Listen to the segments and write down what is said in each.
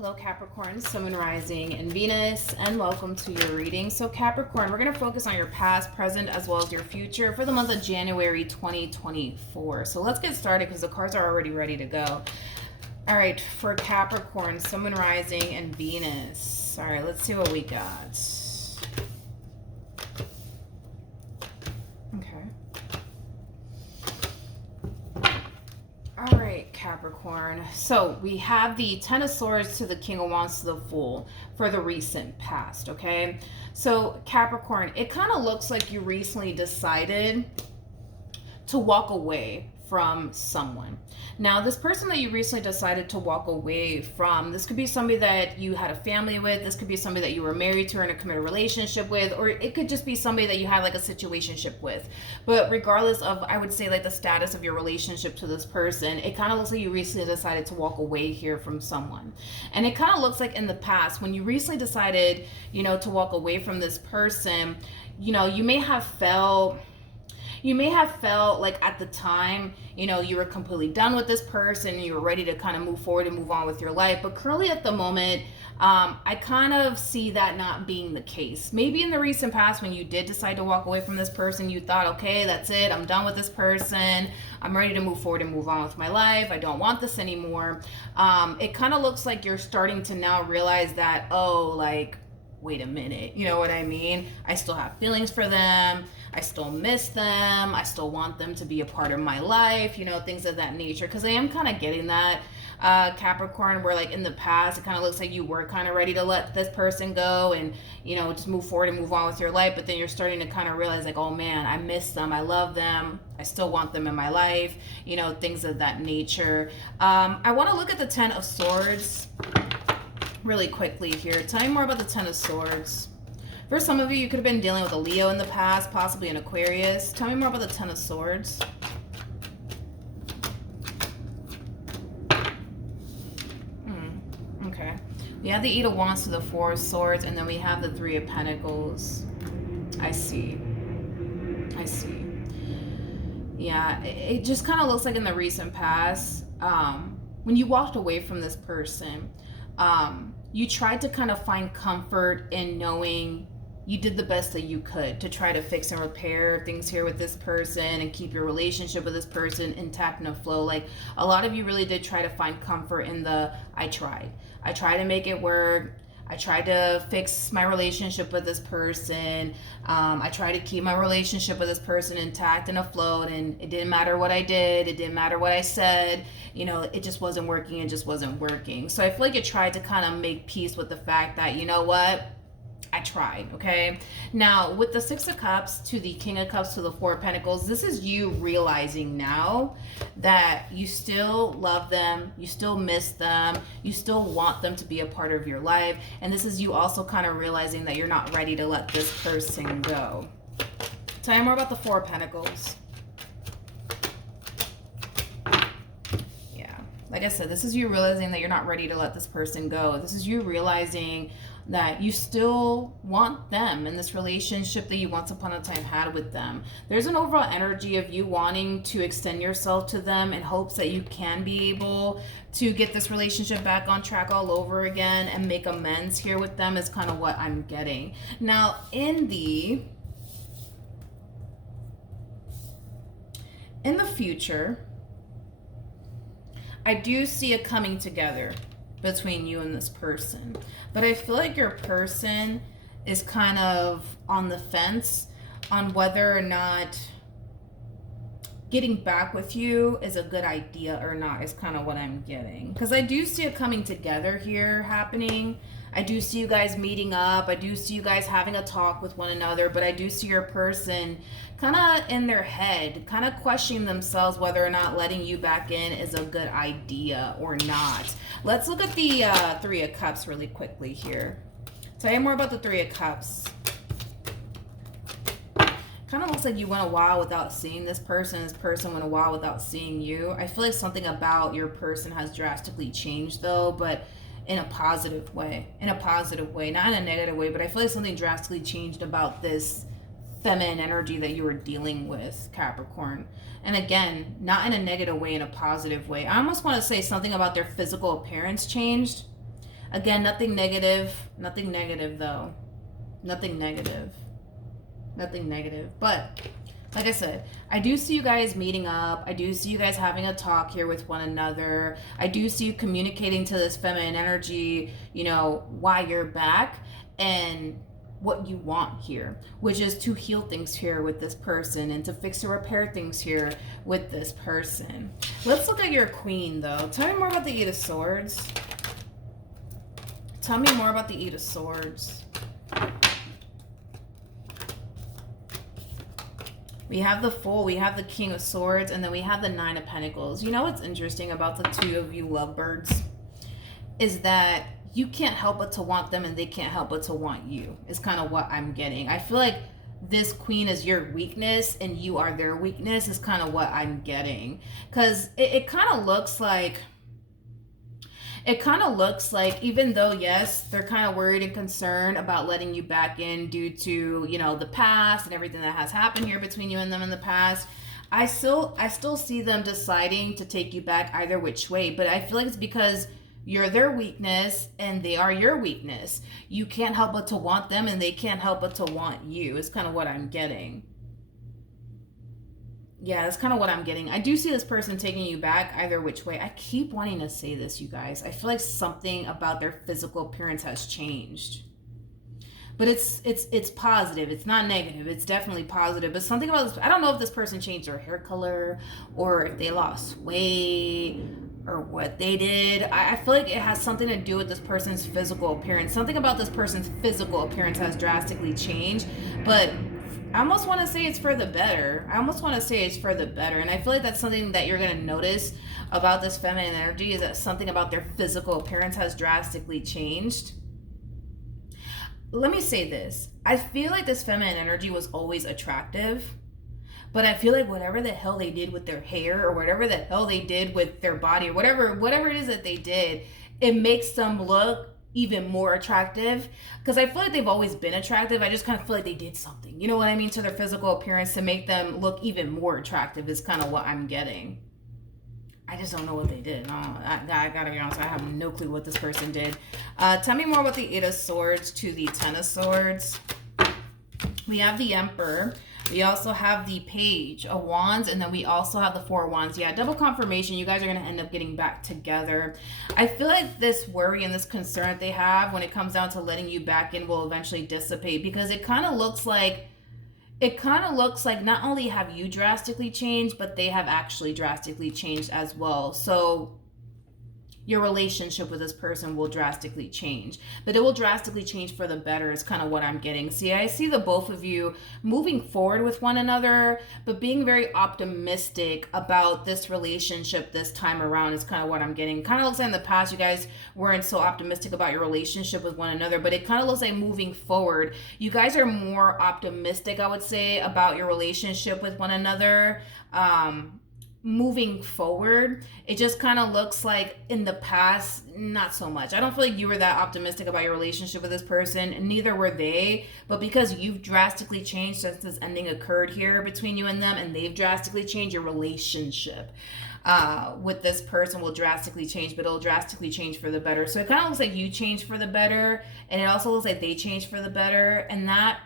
Hello Capricorn, Sun, Moon, Rising, and Venus, and welcome to your reading. So Capricorn, we're going to focus on your past, present, as well as your future for the month of January 2024. So let's get started because the cards are already ready to go. All right, for Capricorn, Sun, Moon, Rising, and Venus. All right, let's see what we got. Okay. All right, Capricorn. So we have the Ten of Swords to the King of Wands to the Fool for the recent past, okay? So Capricorn, it kind of looks like you recently decided to walk away from someone. Now, this person that you recently decided to walk away from, this could be somebody that you had a family with, this could be somebody that you were married to or in a committed relationship with, or it could just be somebody that you had like a situationship with. But regardless of, I would say, like the status of your relationship to this person, it kind of looks like you recently decided to walk away here from someone. And it kind of looks like in the past, when you recently decided, to walk away from this person, you may have felt like at the time, you were completely done with this person, you were ready to kind of move forward and move on with your life. But currently at the moment, I kind of see that not being the case. Maybe in the recent past, when you did decide to walk away from this person, you thought, okay, that's it. I'm done with this person. I'm ready to move forward and move on with my life. I don't want this anymore. It kind of looks like you're starting to now realize that, wait a minute, you know what I mean? I still have feelings for them. I still miss them. I still want them to be a part of my life, things of that nature. Because I am kind of getting that, Capricorn, where like in the past, it kind of looks like you were kind of ready to let this person go and, just move forward and move on with your life. But then you're starting to kind of realize like, oh man, I miss them. I love them. I still want them in my life, things of that nature. I want to look at the Ten of Swords really quickly here. Tell me more about the Ten of Swords. For some of you, you could have been dealing with a Leo in the past, possibly an Aquarius. Tell me more about the Ten of Swords. Okay. We have the Eight of Wands to the Four of Swords, and then we have the Three of Pentacles. I see. Yeah, it just kind of looks like in the recent past, when you walked away from this person, you tried to kind of find comfort in knowing you did the best that you could to try to fix and repair things here with this person and keep your relationship with this person intact and afloat. Like a lot of you really did try to find comfort in the I tried to make it work. I tried to fix my relationship with this person. I tried to keep my relationship with this person intact and afloat, and it didn't matter what I did. It didn't matter what I said. It just wasn't working. It just wasn't working. So I feel like you tried to kind of make peace with the fact that, you know what? I tried, okay? Now, with the Six of Cups to the King of Cups to the Four of Pentacles, this is you realizing now that you still love them, you still miss them, you still want them to be a part of your life, and this is you also kind of realizing that you're not ready to let this person go. Tell me more about the Four of Pentacles. Yeah, like I said, this is you realizing that you're not ready to let this person go. This is you realizing that you still want them in this relationship that you once upon a time had with them. There's an overall energy of you wanting to extend yourself to them in hopes that you can be able to get this relationship back on track all over again and make amends here with them is kind of what I'm getting. Now, in the future, I do see a coming together between you and this person, but I feel like your person is kind of on the fence on whether or not getting back with you is a good idea or not, is kind of what I'm getting. Because I do see a coming together here happening. I do see you guys meeting up. I do see you guys having a talk with one another, but I do see your person kind of in their head, kind of questioning themselves whether or not letting you back in is a good idea or not. Let's look at the Three of Cups really quickly here. Tell you more about the Three of Cups. Kind of looks like you went a while without seeing this person. This person went a while without seeing you. I feel like something about your person has drastically changed though, but in a positive way. In a positive way, not in a negative way, but I feel like something drastically changed about this feminine energy that you were dealing with, Capricorn. And again, not in a negative way, in a positive way. I almost want to say something about their physical appearance changed. Again, nothing negative. Nothing negative, though. Nothing negative. Nothing negative. But like I said, I do see you guys meeting up. I do see you guys having a talk here with one another. I do see you communicating to this feminine energy, you know, why you're back and what you want here, which is to heal things here with this person and to fix or repair things here with this person. Let's look at your queen, though. Tell me more about the Eight of Swords. Tell me more about the Eight of Swords. We have the Fool, we have the King of Swords, and then we have the Nine of Pentacles. You know what's interesting about the two of you lovebirds is that you can't help but to want them and they can't help but to want you. Is kind of what I'm getting. I feel like this queen is your weakness and you are their weakness is kind of what I'm getting. Because it kind of looks like... It kind of looks like, even though, yes, they're kind of worried and concerned about letting you back in due to, you know, the past and everything that has happened here between you and them in the past, I still see them deciding to take you back either which way. But I feel like it's because you're their weakness and they are your weakness. You can't help but to want them and they can't help but to want you. Is kind of what I'm getting. Yeah, that's kind of what I'm getting. I do see this person taking you back either which way. I keep wanting to say this, you guys. I feel like something about their physical appearance has changed. But it's positive. It's not negative. It's definitely positive. But something about this, I don't know if this person changed their hair color or if they lost weight or what they did. I feel like it has something to do with this person's physical appearance. Something about this person's physical appearance has drastically changed. But I almost want to say it's for the better. And I feel like that's something that you're going to notice about this feminine energy is that something about their physical appearance has drastically changed. Let me say this. I feel like this feminine energy was always attractive, but I feel like whatever the hell they did with their hair or whatever the hell they did with their body or whatever it is that they did, it makes them look even more attractive. Because I feel like they've always been attractive. I just kind of feel like they did something, you know what I mean, to their physical appearance to make them look even more attractive is kind of what I'm getting. I just don't know what they did. I gotta be honest, I have no clue what this person did. Tell me more about the Eight of Swords to the Ten of Swords. We have the Emperor. We also have the Page of Wands, and then we also have the Four of Wands. Yeah, double confirmation. You guys are going to end up getting back together. I feel like this worry and this concern that they have when it comes down to letting you back in will eventually dissipate, because it kind of looks like not only have you drastically changed, but they have actually drastically changed as well. So your relationship with this person will drastically change, but it will drastically change for the better is kind of what I'm getting. See, I see the both of you moving forward with one another, but being very optimistic about this relationship this time around is kind of what I'm getting. Kind of looks like in the past you guys weren't so optimistic about your relationship with one another, but it kind of looks like moving forward you guys are more optimistic, I would say, about your relationship with one another. Moving forward, it just kind of looks like in the past, not so much. I don't feel like you were that optimistic about your relationship with this person, and neither were they. But because you've drastically changed since this ending occurred here between you and them, and they've drastically changed, your relationship with this person will drastically change, but it'll drastically change for the better. So it kind of looks like you changed for the better, and it also looks like they changed for the better, and that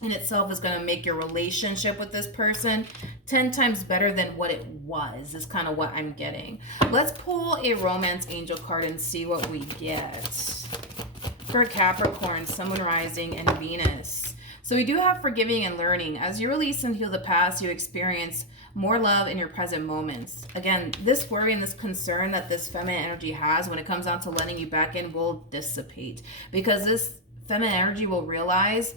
in itself is going to make your relationship with this person 10 times better than what it was, is kind of what I'm getting. Let's pull a romance angel card and see what we get for Capricorn, Sun, Moon, Rising, and Venus. So we do have forgiving and learning. As you release and heal the past, you experience more love in your present moments. Again, this worry and this concern that this feminine energy has when it comes down to letting you back in will dissipate, because this feminine energy will realize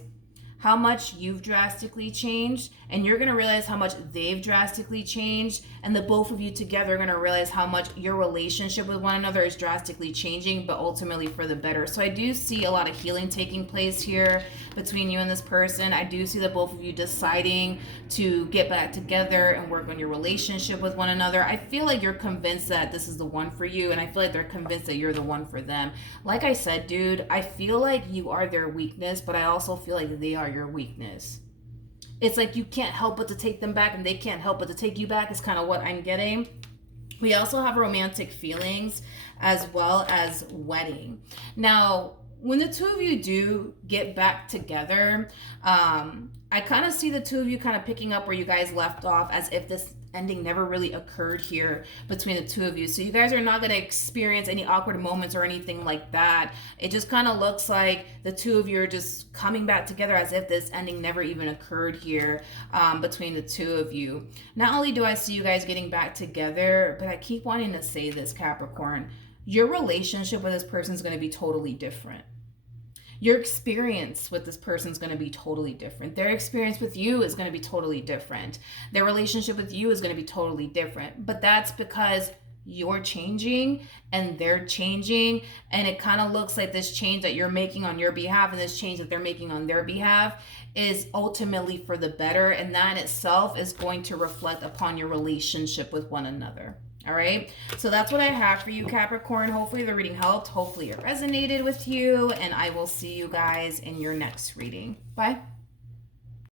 how much you've drastically changed, and you're going to realize how much they've drastically changed, and the both of you together are going to realize how much your relationship with one another is drastically changing, but ultimately for the better. So I do see a lot of healing taking place here between you and this person. I do see the both of you deciding to get back together and work on your relationship with one another. I feel like you're convinced that this is the one for you, and I feel like they're convinced that you're the one for them. Like I said, dude, I feel like you are their weakness, but I also feel like they are your weakness. It's like you can't help but to take them back, and they can't help but to take you back, is kind of what I'm getting. We also have romantic feelings as well as wedding. Now, when the two of you do get back together, I kind of see the two of you kind of picking up where you guys left off, as if this ending never really occurred here between the two of you. So you guys are not going to experience any awkward moments or anything like that. It just kind of looks like the two of you are just coming back together as if this ending never even occurred here between the two of you. Not only do I see you guys getting back together, but I keep wanting to say this, Capricorn. Your relationship with this person is going to be totally different. Your experience with this person is going to be totally different. Their experience with you is going to be totally different. Their relationship with you is going to be totally different. But that's because you're changing and they're changing. And it kind of looks like this change that you're making on your behalf and this change that they're making on their behalf is ultimately for the better. And that in itself is going to reflect upon your relationship with one another. All right, so that's what I have for you, Capricorn. Hopefully the reading helped. Hopefully it resonated with you, and I will see you guys in your next reading. Bye.